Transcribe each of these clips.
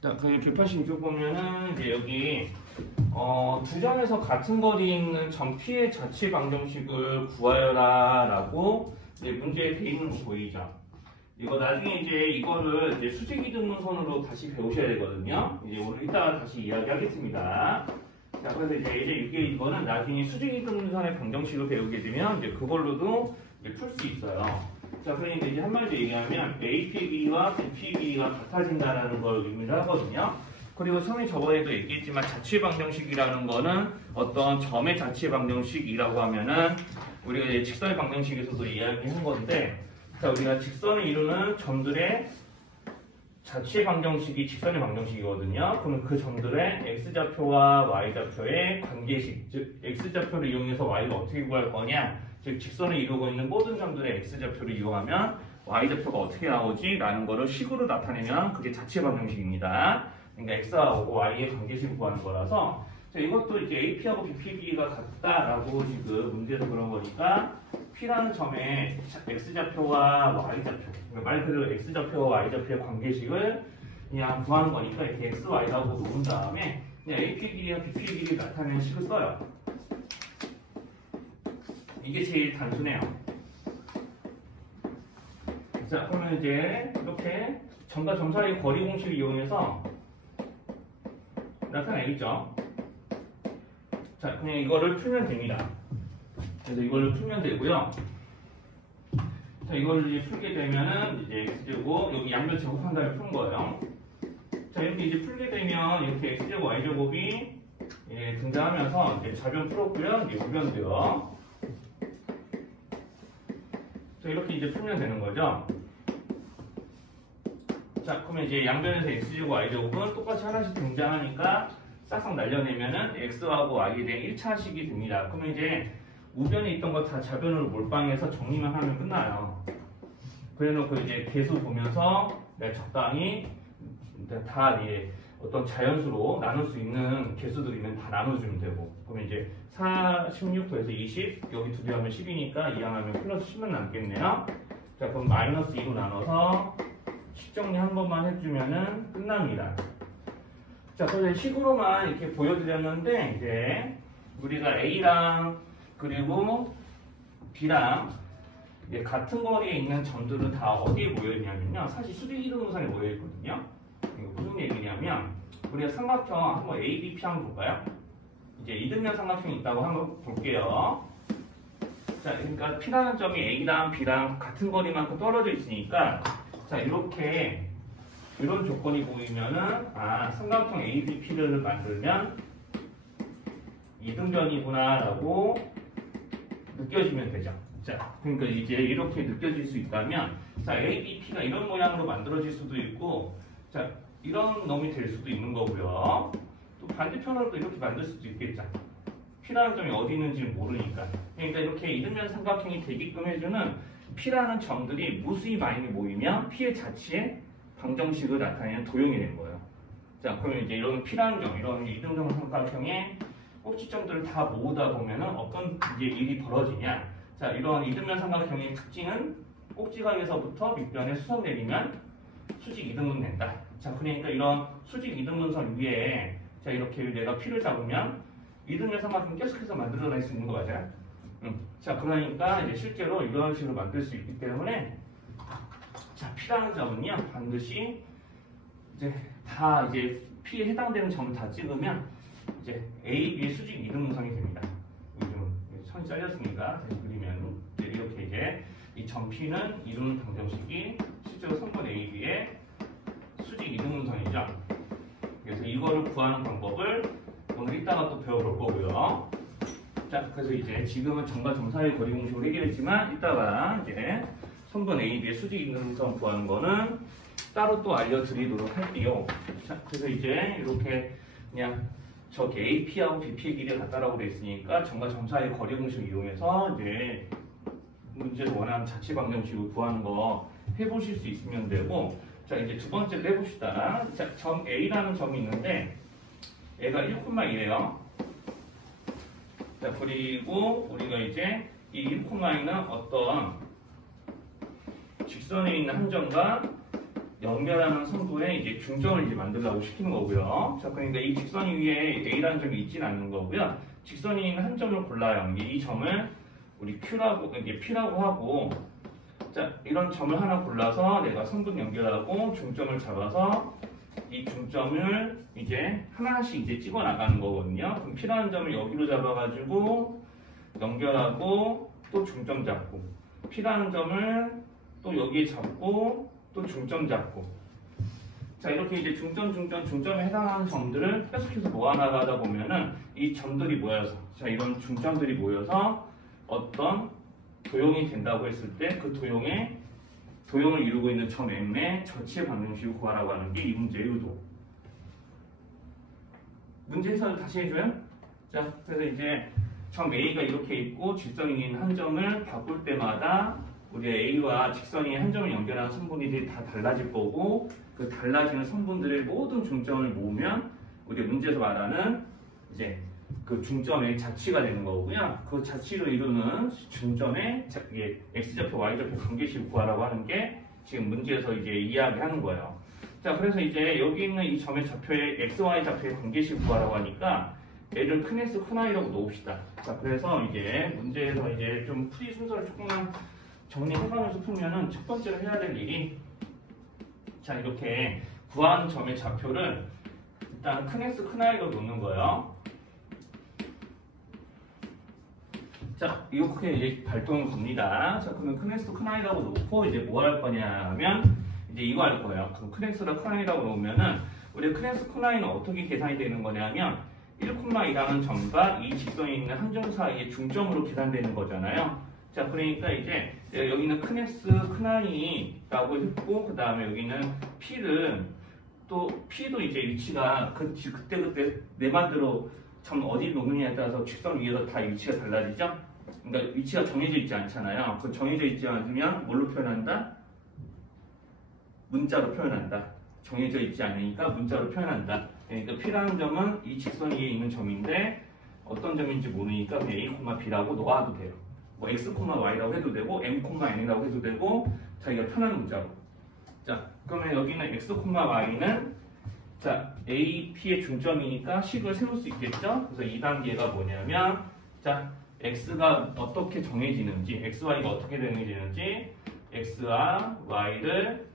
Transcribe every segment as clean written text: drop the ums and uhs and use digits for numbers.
자, 그 186 보면은 이제 여기 두 점에서 같은 거리에 있는 점 P의 자치 방정식을 구하여라라고 이제 문제에 돼 있는 거 보이죠? 이거 나중에 이제 이거를 이제 수직 이등분선으로 다시 배우셔야 되거든요. 이제 오늘 이따가 다시 이야기하겠습니다. 자, 그래서 이제 이거는 나중에 수직 이등분선의 방정식을 배우게 되면 이제 그걸로도 풀 수 있어요. 자, 그러니까 이제 한마디로 얘기하면 AP의 길이와 BP의 길이가 같아진다는 걸 의미를 하거든요. 그리고 처음에 저번에도 얘기했지만 자취 방정식이라는 거는 어떤 점의 자취 방정식이라고 하면은 우리가 이제 직선의 방정식에서도 이야기한 건데, 자, 우리가 직선을 이루는 점들의 자취의 방정식이 직선의 방정식이거든요. 그러면 그 점들의 x좌표와 y좌표의 관계식, 즉 x좌표를 이용해서 y를 어떻게 구할 거냐, 즉 직선을 이루고 있는 모든 점들의 x좌표를 이용하면 y좌표가 어떻게 나오지? 라는 거를 식으로 나타내면 그게 자취의 방정식입니다. 그러니까 x하고 y의 관계식을 구하는 거라서, 자, 이것도 이제 AP하고 BP 길이가 같다라고 지금 문제에서 그런 거니까 P라는 점에 x좌표와 y좌표, 그러니까 말 그대로 x좌표와 y좌표의 관계식을 그냥 구하는 거니까 이렇게 x, y라고 놓은 다음에 그냥 AP 길이와 BP 길이 나타내는 식을 써요. 이게 제일 단순해요. 자, 그러면 이제 이렇게 점과 점 사이의 거리 공식을 이용해서 나타내겠죠. 자, 그냥 이거를 풀면 됩니다. 그래서 이거를 풀면 되고요. 자, 이거를 이제 풀게 되면은 이제 x제곱, 여기 양변 제곱한 다음에 푸는 거예요. 자, 이렇게 이제 풀게 되면 이렇게 x제곱, y제곱이 등장하면서 이제 좌변 풀었고요. 이제 우변도요. 자, 이렇게 이제 풀면 되는 거죠. 자, 그러면 이제 양변에서 x제곱, y제곱은 똑같이 하나씩 등장하니까 싹싹 날려내면은 x하고 y에 대한 1차식이 됩니다. 그러면 이제 우변에 있던 거 다 좌변으로 몰빵해서 정리만 하면 끝나요. 그래 놓고 이제 계수 보면서 적당히 다 이제 어떤 자연수로 나눌 수 있는 개수들이면 다 나눠주면 되고, 그러면 이제 4, 16 더해서 20, 여기 두 개 하면 10이니까 2 하면 플러스 10만 남겠네요. 자, 그럼 마이너스 2로 나눠서 식 정리 한 번만 해주면은 끝납니다. 자, 그래서 식으로만 이렇게 보여드렸는데, 이제 우리가 A랑 그리고 B랑 이제 같은 거리에 있는 점들은 다 어디에 모여있냐면요, 사실 수직 이등분선에 모여있거든요. 이거 무슨 얘기냐면, 우리가 삼각형 한번 ABP 한번 볼까요? 이제 이등변 삼각형이 있다고 한번 볼게요. 자, 그러니까 P라는 점이 A랑 B랑 같은 거리만큼 떨어져 있으니까, 자, 이렇게 이런 조건이 보이면은 삼각형 ABP를 만들면 이등변이구나라고 느껴지면 되죠. 자, 그러니까 이제 이렇게 느껴질 수 있다면, 자, ABP가 이런 모양으로 만들어질 수도 있고, 자, 이런 놈이 될 수도 있는 거고요. 또 반대편으로도 이렇게 만들 수도 있겠죠. P라는 점이 어디 있는지 모르니까. 그러니까 이렇게 이등변 삼각형이 되게끔 해주는 P라는 점들이 무수히 많이 모이면 P의 자치의 방정식을 나타내는 도형이 된 거예요. 자, 그러면 이제 이런 P라는 점, 이런 이등변 삼각형의 꼭지점들을 다 모으다 보면은 어떤 이제 일이 벌어지냐. 자, 이런 이등변 삼각형의 특징은 꼭지각에서부터 밑변에 수선 내리면 수직 이등분 된다. 자, 그러니까 이런 수직 이등분선 위에, 자, 이렇게 내가 P를 잡으면 이등변 삼각형 계속해서 만들어낼 수 있는 거 맞아요? 자, 그러니까 이제 실제로 이런 식으로 만들 수 있기 때문에, 자, P라는 점은요, 반드시 이제 다 이제 P에 해당되는 점을 다 찍으면 이제 A, B의 수직 이등분선이 됩니다. 요즘 선이 잘렸으니까 다시 그리면 이렇게 이제 이 점 P는 이루는 방정식이 실제로 선분 A, B의 수직 이등분선이죠. 그래서 이거를 구하는 방법을 오늘 이따가 또 배워볼 거고요. 자, 그래서 이제 지금은 점과 점 사이의 거리 공식으로 해결했지만, 이따가 이제 선분 A, B의 수직 이등분선 구하는 거는 따로 또 알려드리도록 할게요. 자, 그래서 이제 이렇게 그냥 저기 AP하고 BP의 길이가 같다라고 되어 있으니까 점과 점 사이의 거리 공식을 이용해서 이제 문제를 원하는 자치 방정식을 구하는 거 해보실 수 있으면 되고, 자, 이제 두 번째로 해봅시다. 자, 점 A라는 점이 있는데 얘가 1,2예요. 자, 그리고 우리가 이제 이 1,2는 어떤 직선에 있는 한 점과 연결하는 선도에 이제 중점을 이제 만들라고 시키는 거고요. 자, 그러니까 이 직선 위에 A라는 점이 있지는 않는 거고요. 직선이 있는 한 점을 골라요. 이 점을 우리 Q라고, 이게 P라고 하고, 자, 이런 점을 하나 골라서 내가 선분 연결하고 중점을 잡아서 이 중점을 이제 하나씩 이제 찍어 나가는 거거든요. 그럼 P라는 점을 여기로 잡아가지고 연결하고 또 중점 잡고, P라는 점을 또 여기에 잡고 또 중점 잡고. 자, 이렇게 이제 중점에 해당하는 점들을 계속해서 모아나가다 보면은 이 점들이 모여서, 자, 이런 중점들이 모여서 어떤 도형이 된다고 했을 때 그 도형을 이루고 있는 점 M의 전체 방정식을 구하라고 하는 게 이 문제의 의도. 문제 해설을 다시 해줘요. 자, 그래서 이제 점 A가 이렇게 있고 직선이 있는 한 점을 바꿀 때마다 우리 A와 직선이 한 점을 연결하는 선분들이 다 달라질 거고, 그 달라지는 선분들의 모든 중점을 모으면 우리 문제에서 말하는 이제 그 중점의 자치가 되는 거고요. 그 자치를 이루는 중점의 x좌표, y좌표 관계식을 구하라고 하는 게 지금 문제에서 이제 이야기하는 거예요. 자, 그래서 이제 여기 있는 이 점의 좌표의 x, y 좌표의 관계식을 구하라고 하니까 얘를 큰 x, 큰 y라고 놓읍시다. 자, 그래서 이제 문제에서 이제 좀 풀이 순서를 조금만 정리해가면서 풀면은 첫 번째로 해야 될 일이, 자, 이렇게 구한 점의 좌표를 일단 큰 x, 큰 y로 놓는 거예요. 자, 이렇게 이제 발동을 겁니다. 자, 그러면 큰 x, 큰 y라고 놓고 이제 뭐 할 거냐 하면 이제 이거 할 거예요. 그럼 큰 x랑 큰 y라고 놓으면은 우리 큰 x, 큰 y는 어떻게 계산이 되는 거냐면 1,2라는 점과 이 직선이 있는 한 점 사이의 중점으로 계산되는 거잖아요. 자, 그러니까 이제 여기는 큰 x, 큰 y라고 했고, 그 다음에 여기는 p를 또 p도 이제 위치가 그때 내 맘대로 점 어디를 놓느냐에 따라서 직선 위에서 다 위치가 달라지죠. 그러니까 위치가 정해져 있지 않잖아요. 그 정해져 있지 않으면 뭘로 표현한다? 문자로 표현한다. 정해져 있지 않으니까 문자로 표현한다. 그러니까 P라는 점은 이 직선 위에 있는 점인데 어떤 점인지 모르니까 그냥 A, B라고 놓아도 돼요. 뭐 X, Y라고 해도 되고 M, N이라고 해도 되고 자기가 편한 문자로. 자, 그러면 여기는 X, Y는 자, A, P의 중점이니까 식을 세울 수 있겠죠? 그래서 2단계가 뭐냐면 자, X가 어떻게 정해지는지, X, Y가 어떻게 정해지는지 X와 Y를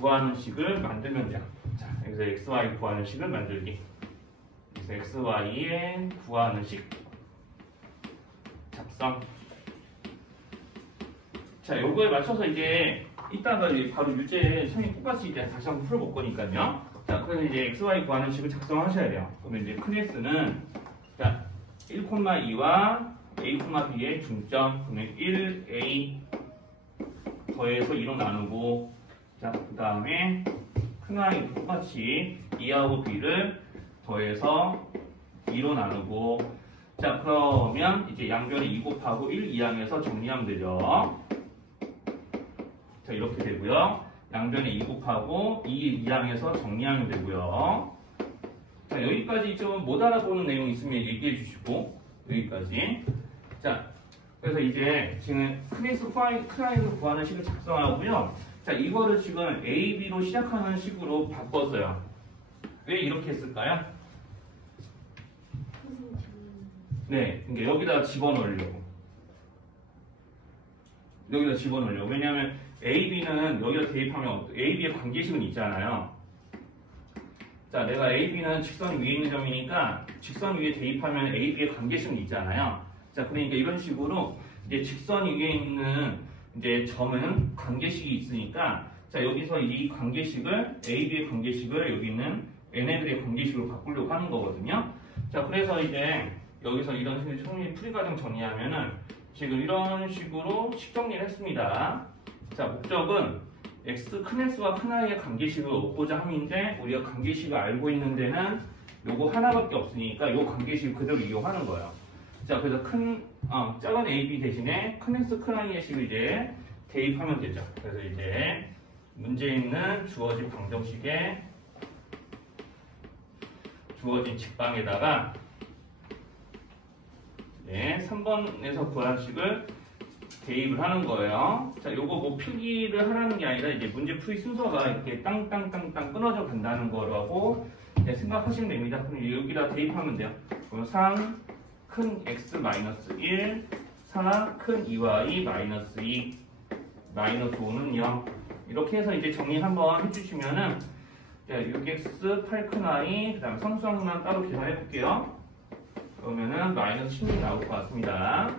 구하는 식을 만들면 돼요. 자, 여기서 X, Y 구하는 식을 만들기. 그래서 X, Y의 구하는 식 작성. 자, 요거에 맞춰서 이제 이따가 바로 유제 선생님 똑같이 이제 다시 한번 풀어볼 거니까요. 자, 그래서 이제 x, y 구하는 식을 작성하셔야 돼요. 그러면 이제 큰 x는 자 1,2와 a, b의 중점, 그러면 1a 더해서 2로 나누고, 자, 그 다음에 큰 y도 똑같이 2하고 b를 더해서 2로 나누고, 자, 그러면 이제 양변에 2 곱하고 1 이항에서 정리하면 되죠. 자, 이렇게 되고요. 양변에 2 곱하고 2 이항에서 정리하면 되고요. 자, 여기까지 좀 못 알아보는 내용 있으면 얘기해 주시고, 여기까지. 자, 그래서 이제 지금 큰 x, 큰 y를 구하는 식을 작성하고요. 자, 이거를 지금 a, b로 시작하는 식으로 바꿨어요. 왜 이렇게 했을까요? 네, 그러니까 여기다가 집어넣으려고. 왜냐하면 A, B는 여기다 대입하면 A, B의 관계식은 있잖아요. 자, 내가 A, B는 직선 위에 있는 점이니까 직선 위에 대입하면 A, B의 관계식은 있잖아요. 자, 그러니까 이런 식으로 이제 직선 위에 있는 이제 점은 관계식이 있으니까, 자, 여기서 이 관계식을 A, B의 관계식을 여기 있는 얘네들의 관계식으로 바꾸려고 하는 거거든요. 자, 그래서 이제 여기서 이런 식으로 풀이 과정 정리하면은 지금 이런 식으로 식 정리를 했습니다. 자, 목적은 큰 x와 큰 y의 관계식을 얻고자 함인데, 우리가 관계식을 알고 있는 데는 요거 하나밖에 없으니까 요 관계식을 그대로 이용하는 거예요. 자, 그래서 작은 ab 대신에 큰 x, 큰 y의 식을 이제 대입하면 되죠. 그래서 이제 문제에 있는 주어진 방정식에 주어진 직방에다가 3번에서 구한 식을 대입을 하는 거예요. 자, 요거 뭐 필기를 하라는 게 아니라 이제 문제 풀이 순서가 이렇게 땅땅땅땅 끊어져 간다는 거라고 이제 생각하시면 됩니다. 그럼 여기다 대입하면 돼요. 그럼 3 큰 x 마이너스 1, 4 큰 2y 마이너스 2, 마이너스 5는 0. 이렇게 해서 이제 정리 한번 해주시면은 6x 8 큰 y, 그 다음 상수항만 따로 계산해 볼게요. 그러면은 마이너스 16 나올 것 같습니다.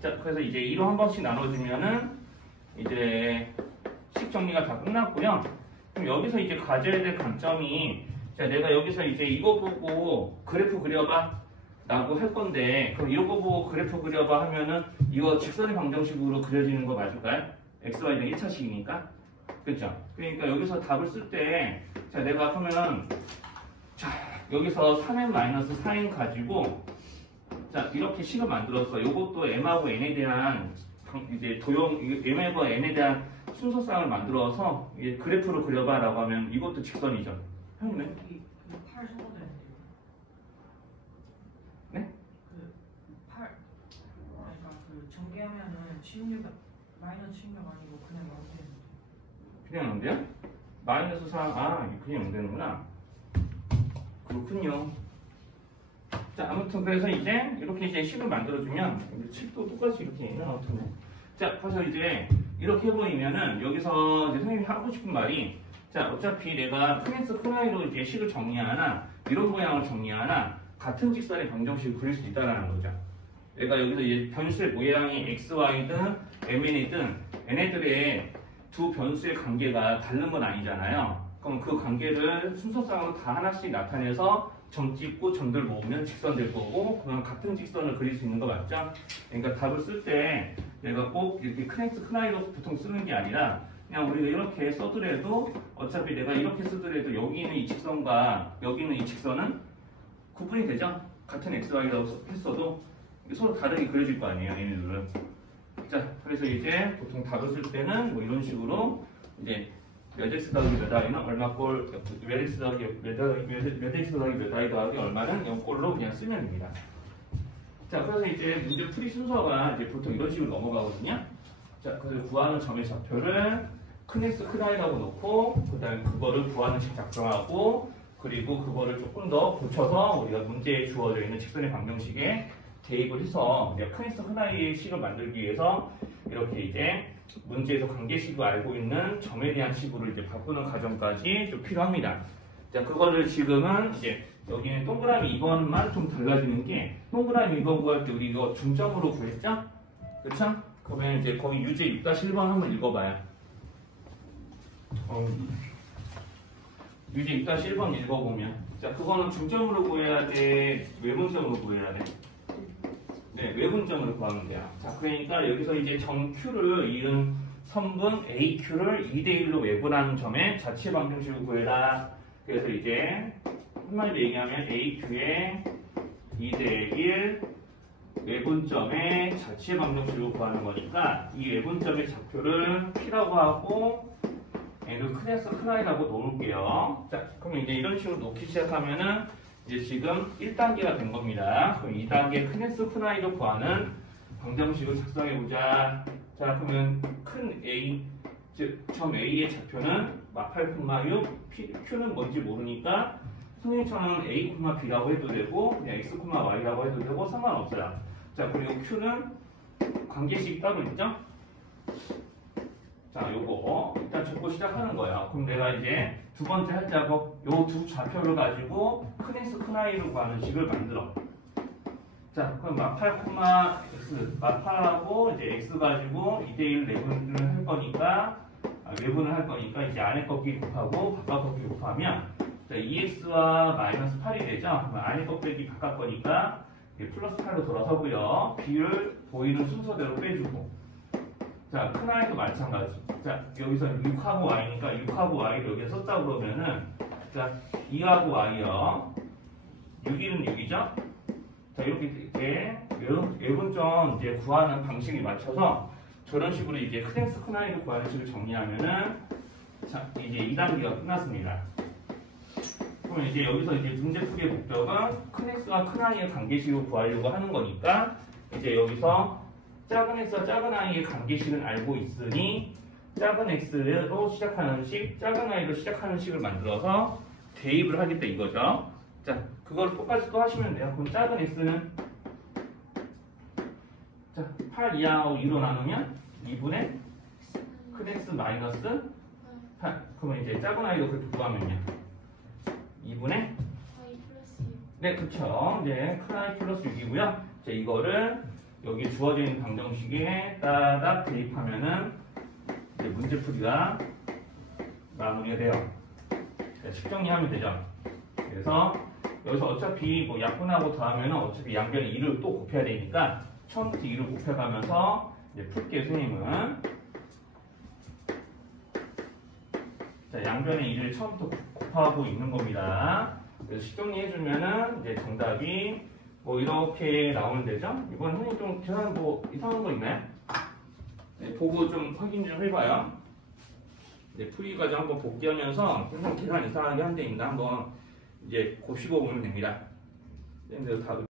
자, 그래서 이제 2로 한 번씩 나눠주면은 이제 식 정리가 다 끝났고요. 그럼 여기서 이제 가져야 될 관점이, 자, 내가 여기서 이제 이거 보고 그래프 그려봐 라고 할 건데, 그럼 이거 보고 그래프 그려봐 하면은 이거 직선의 방정식으로 그려지는 거 맞을까요? xy는 1차식이니까. 그렇죠? 그러니까 여기서 답을 쓸 때, 자, 내가 그러면, 자, 여기서 3n-4n 가지고, 자, 이렇게 식을 만들었어. 요것도 m하고 n에 대한 이제 m하고 n에 대한 순서상을 만들어서 이게 그래프로 그려봐라고 하면 이것도 직선이죠. 형님은? 그 8 적어도 되는데요. 네? 그 8, 그러니까 그 전개하면은 치용률 마이너스 치용률 아니고 그냥 0 되는데. 그냥 0대요? 마이너스 4, 아, 그냥 0 되는구나. 그렇군요. 자, 아무튼 그래서 이제 이렇게 이제 식을 만들어주면 식도 똑같이 이렇게 해요. 아무튼 자, 그래서 이제 이렇게 해보이면은 여기서 이제 선생님이 하고 싶은 말이, 자, 어차피 내가 큰 x 큰 y로 이제 식을 정리하나 이런 모양을 정리하나 같은 직선의 방정식을 그릴 수 있다는 거죠. 내가 여기서 이제 변수의 모양이 x, y든 mn이든 얘네들의 두 변수의 관계가 다른 건 아니잖아요. 그럼 그 관계를 순서상으로 다 하나씩 나타내서 점 찍고 점들 모으면 직선 될 거고, 그럼 같은 직선을 그릴 수 있는 거 맞죠? 그러니까 답을 쓸 때 내가 꼭 이렇게 큰 x 큰 y로 보통 쓰는 게 아니라 그냥 우리가 이렇게 써더라도 어차피 내가 이렇게 쓰더라도 여기 있는 이 직선과 여기 있는 이 직선은 구분이 되죠? 같은 x, y라고 했어도 서로 다르게 그려질 거 아니에요, 얘네들은. 자, 그래서 이제 보통 답을 쓸 때는 뭐 이런 식으로 이제 몇 x 더하기 몇 y는 얼마 꼴, 몇 x 더하기 몇 x 더하기 몇 y 더하기 얼마는 0꼴로 그냥 쓰면 됩니다. 자, 그래서 이제 문제 풀이 순서가 이제 보통 이런 식으로 넘어가거든요. 자, 그래서 구하는 점의 좌표를 큰 x 큰 y라고 놓고, 그 다음에 그거를 구하는 식 작성하고, 그리고 그거를 조금 더 고쳐서 우리가 문제에 주어져 있는 직선의 방정식에 대입을 해서 큰 x 큰 y의 식을 만들기 위해서 이렇게 이제 문제에서 관계식을 알고 있는 점에 대한 식으로 이제 바꾸는 과정까지 좀 필요합니다. 자, 그거를 지금은 이제 여기는 동그라미 2번만 좀 달라지는 게, 동그라미 2번 구할 때 우리 이거 중점으로 구했죠? 그쵸? 그러면 이제 거기 유제 6-1번 한번 읽어봐요. 유제 6-1번 읽어보면, 자, 그거는 중점으로 구해야 돼? 외분점으로 구해야 돼? 네, 외분점으로 구하면 돼요. 자, 그러니까 여기서 이제 점 Q를 이은 선분 AQ를 2대1로 외분하는 점의 자체 방정식을 구해라. 그래서 이제 한마디로 얘기하면 AQ의 2대1 외분점의 자체 방정식을 구하는 거니까 이 외분점의 좌표를 P라고 하고 얘를 큰 x 큰 y라고 놓을게요. 자, 그럼 이제 이런 식으로 놓기 시작하면은 이제 지금 1단계가 된 겁니다. 그럼 2단계 큰 x 큰 y로 구하는 방정식을 작성해보자. 자, 그러면 큰 a, 즉 점 a의 좌표는 마8, 6, q는 뭔지 모르니까 선생님처럼 a, b라고 해도 되고 그냥 x, y라고 해도 되고 상관없어요. 자, 그리고 q는 관계식 따로 있죠? 자, 요거 일단 적고 시작하는 거예요. 그럼 내가 이제 두 번째 할 작업, 요 두 좌표를 가지고 큰 x, 큰 y로 구하는 식을 만들어. 자, 그럼 마8, x, 마8하고 이제 x 가지고 2대1 내분을 할 거니까, 외분을 할 거니까 이제 안에 꺾기 곱하고 바깥 꺾기 곱하면, 자, 2x와 마이너스 8이 되죠? 그럼 안에 꺾기 바깥 거니까 플러스 8로 돌아서고요. b를 보이는 순서대로 빼주고. 자, 큰 y도 마찬가지. 자, 여기서 6하고 y니까 6하고 y를 여기에 썼다 그러면은, 자, 2하고 y요. 6이는 6이죠? 자, 이렇게 외분점 이제 구하는 방식에 맞춰서 저런 식으로 이제 큰 x 큰 y를 구하는 식을 정리하면은, 자, 이제 2단계가 끝났습니다. 그러면 이제 여기서 이제 문제 풀이의 목적은 큰 x와 큰 y의 관계식을 구하려고 하는 거니까, 이제 여기서 작은 x와 작은 i의 관계식은 알고 있으니 작은 x로 시작하는 식, 작은 i로 시작하는 식을 만들어서 대입을 하겠다 이거죠. 자, 그걸 똑같이 또 하시면 돼요. 그럼 작은 x는 자, 8 이하하고 2로 나누면 2분의 큰 x 마이너스 8. 그러면 이제 작은 i로 그렇게 구하면요. 2분의 i 플러스 6. 네, 그쵸. 이제 큰 i 플러스 6이고요. 자, 이거를 여기 주어져 있는 방정식에 따닥 대입하면은 이제 문제풀이가 마무리가 돼요. 자, 식정리하면 되죠. 그래서 여기서 어차피 뭐 약분하고 더하면은 어차피 양변에 2를 또 곱해야 되니까 처음부터 2를 곱해가면서 이제 풀게요, 선생님은. 자, 양변에 2를 처음부터 곱하고 있는 겁니다. 그래서 식정리해주면은 이제 정답이 뭐 이렇게 나오면 되죠? 이번 선생님 좀 계산 뭐 이상한 거 있나요? 네, 보고 좀 확인 좀 해봐요. 네, 풀이 과정 한번 복귀하면서 선생님 계산 이상하게 한 데 있나 한번 이제 고시고 보면 됩니다. 선생님들 다